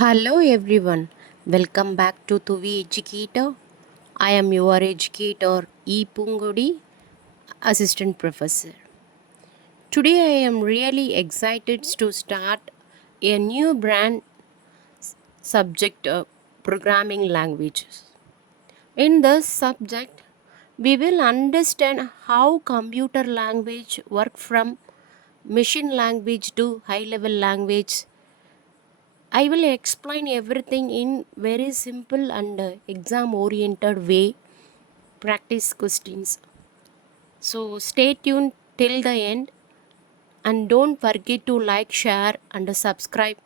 Hello everyone, welcome back to duvieducator. I am your educator Poongodi, assistant professor. Today I am really excited to start a new brand subject programming languages. In this subject, we will understand how computer language work from machine language to high level language. I will explain everything in very simple and exam oriented way. Practice questions. So stay tuned till the end and don't forget to like, share and subscribe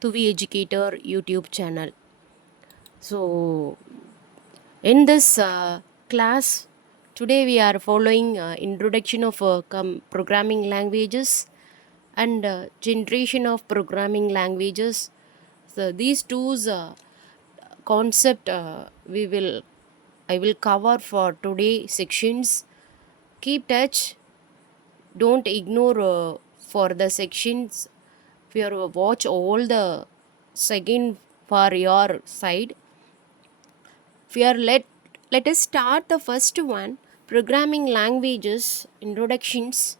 to the Educator YouTube channel. So in this class today we are following introduction of programming languages and generation of programming languages. So these two concept I will cover for today sections. Keep touch, don't ignore for the sections. If you watch all the second for your side. If you are let us start the first one. Programming languages introductions.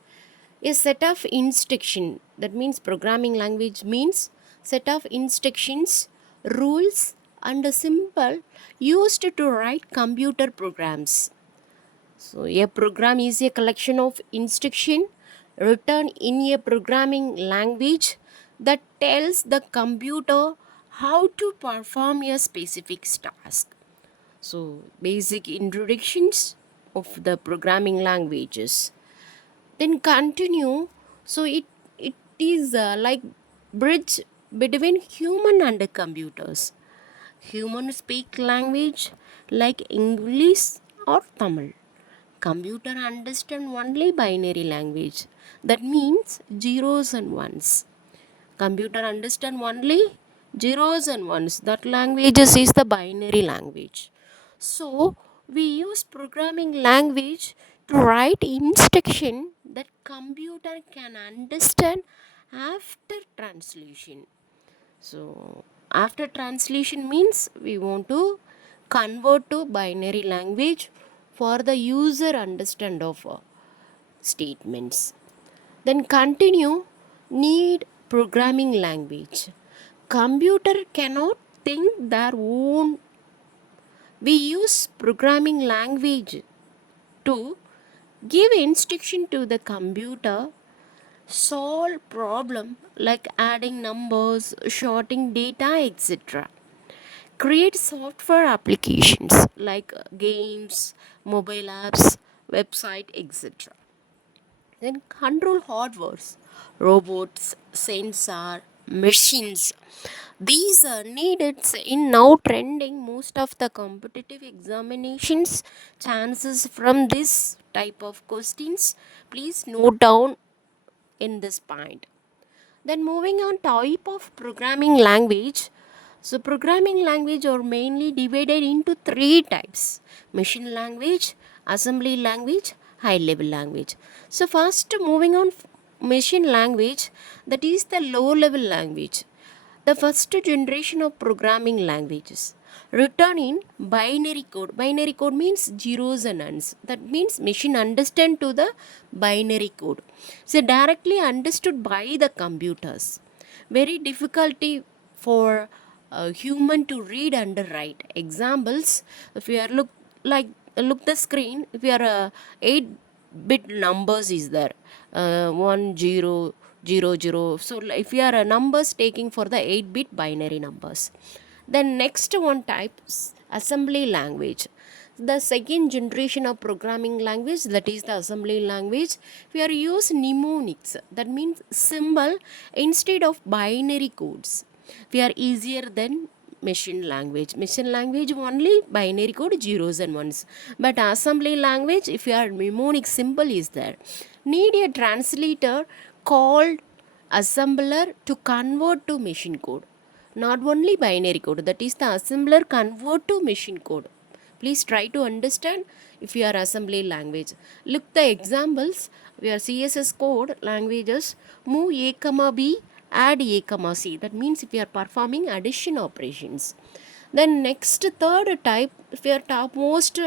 A set of instruction, that means programming language means set of instructions, rules and a symbol used to write computer programs. So a program is a collection of instruction written in a programming language that tells the computer how to perform a specific task. So basic introductions of the programming languages. Then continue. So it is like bridge between human and the computers. Human speak language like English or Tamil. Computer understand only binary language. That means zeros and ones. Computer understand only zeros and ones. That languages is the binary language. So we use programming language to write instruction that computer can understand after translation. So after translation means we want to convert to binary language for the user understand of statements. Then continue, need programming language. Computer cannot think their own. We use programming language to give instruction to the computer, solve problem like adding numbers, sorting data, etc. Create software applications like games, mobile apps, website, etc. Then control hardwares, robots, sensor, machines. These are needed in now trending most of the competitive examinations. Chances from this type of questions, please note down in this point. Then moving on, type of programming language. So programming language are mainly divided into three types: machine language, assembly language, high level language. So first moving on, machine language, that is the low level language. The first generation of programming languages written in binary code. Binary code means zeros and ones. That means machine understand to the binary code. So directly understood by the computers. Very difficulty for a human to read and write. Examples, if you are look the screen, if you are 8-bit numbers is there, 1000. So if you are numbers taking for the 8-bit binary numbers. Then next one type, assembly language. The second generation of programming language, that is the assembly language. We are use mnemonics, that means symbol instead of binary codes. We are easier than machine language. Machine language only binary code zeros and ones. But assembly language, if you are mnemonic symbol is there. Need a translator called assembler to convert to machine code. Not only binary code, that is the assembler convert to machine code. Please try to understand if you are assembly language. Look the examples. We are CSS code languages. Move A, B add a comma c. That means if we are performing addition operations. Then next third type, if we are topmost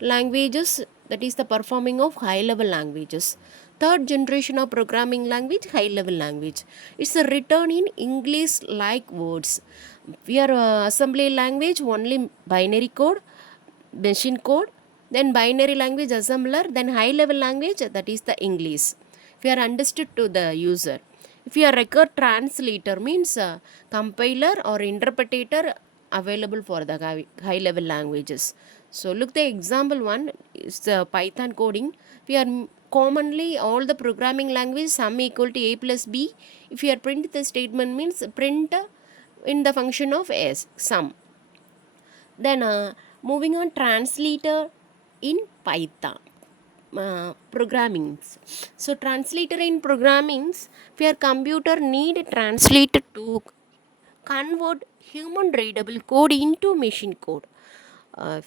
languages, that is the performing of high level languages. Third generation of programming language, high level language. It's a written in English like words. We are assembly language only binary code, machine code, then binary language assembler, then high level language, that is the English. If you are understood to the user. If you are record translator means compiler or interpreter available for the high level languages. So look the example one is the Python coding. We are commonly all the programming language sum equal to a plus b. If you are print the statement means print in the function of s sum. Then moving on, translator in Python programmings. So translator in programmings, where computer need translator to convert human readable code into machine code. Uh,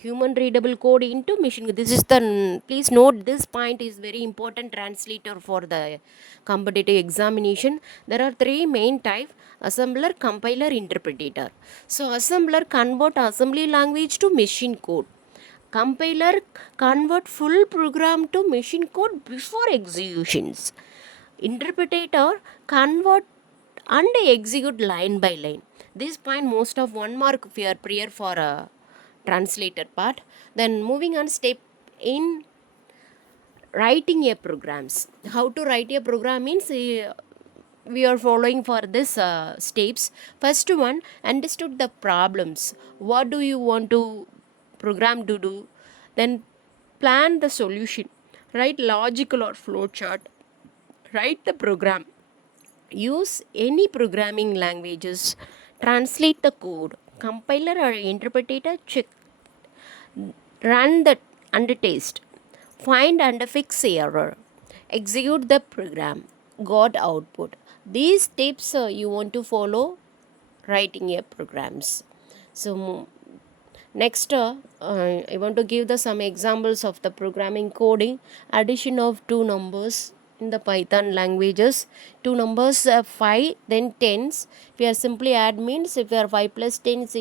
Human readable code into machine code. This is the, please note this point is very important translator for the competitive examination. There are three main type: assembler, compiler, interpreter. So assembler convert assembly language to machine code. Compiler convert full program to machine code before executions. Interpreter convert and execute line by line. This point most of 1 mark we are prayer for a translator part. Then moving on, step in writing a programs. How to write a program means we are following for this steps. First one, understood the problems. What do you want to program to do? Then plan the solution. Write logical or flow chart. Write the program. Use any programming languages. Translate the code. Compiler or interpreter check. Run the and test. Find and fix error. Execute the program. Got output. These steps you want to follow writing your programs. So next, I want to give the some examples of the programming coding. Addition of two numbers in the Python languages. Two numbers 5, then tens. If we are simply add means if we are 5 plus 10 is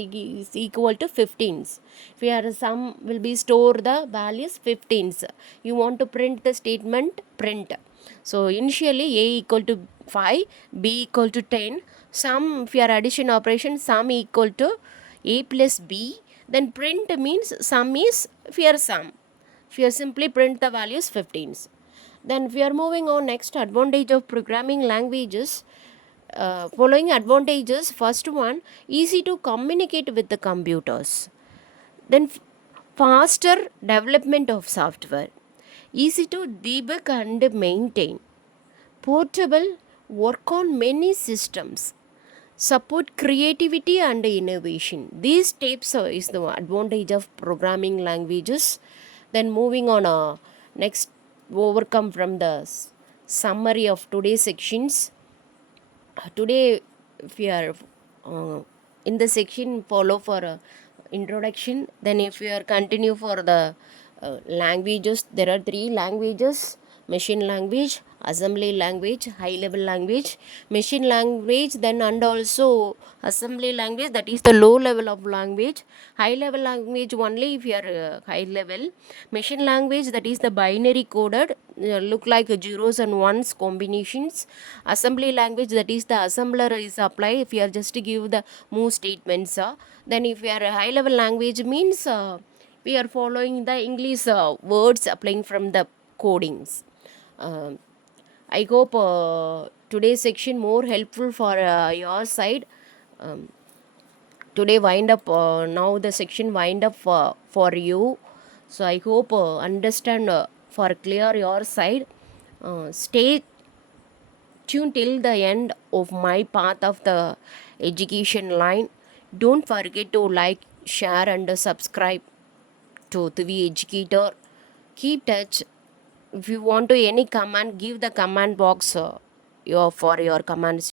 equal to 15s. If we are sum will be store the values 15s. You want to print the statement, print. So initially a equal to 5, b equal to 10. Sum, if you are addition operation, sum equal to a plus b. Then print means sum is if you are sum. If you are simply print the values 15s. Then we are moving on, next advantage of programming languages. Following advantages, first one, easy to communicate with the computers. Then faster development of software, easy to debug and maintain, portable, work on many systems, support creativity and innovation. These steps is the advantage of programming languages. Then moving on, next, overcome from the summary of today's sections. Today we are in the section follow for introduction. Then if we are continue for the languages, there are three languages: machine language, assembly language, high level language. Machine language, then and also assembly language, that is the low level of language. High level language only if you are high level. Machine language, that is the binary coded, look like zeros and ones combinations. Assembly language, that is the assembler is applied if you are just to give the move statements. Then if you are a high level language means we are following the English words applying from the codings. I hope today's section more helpful for your side. Today wind up, now the section wind up for you. So I hope understand for clear your side. Stay tuned till the end of my path of the education line. Don't forget to like, share and subscribe to the educator. Keep touch. If you want to any command, give the command box for your commands.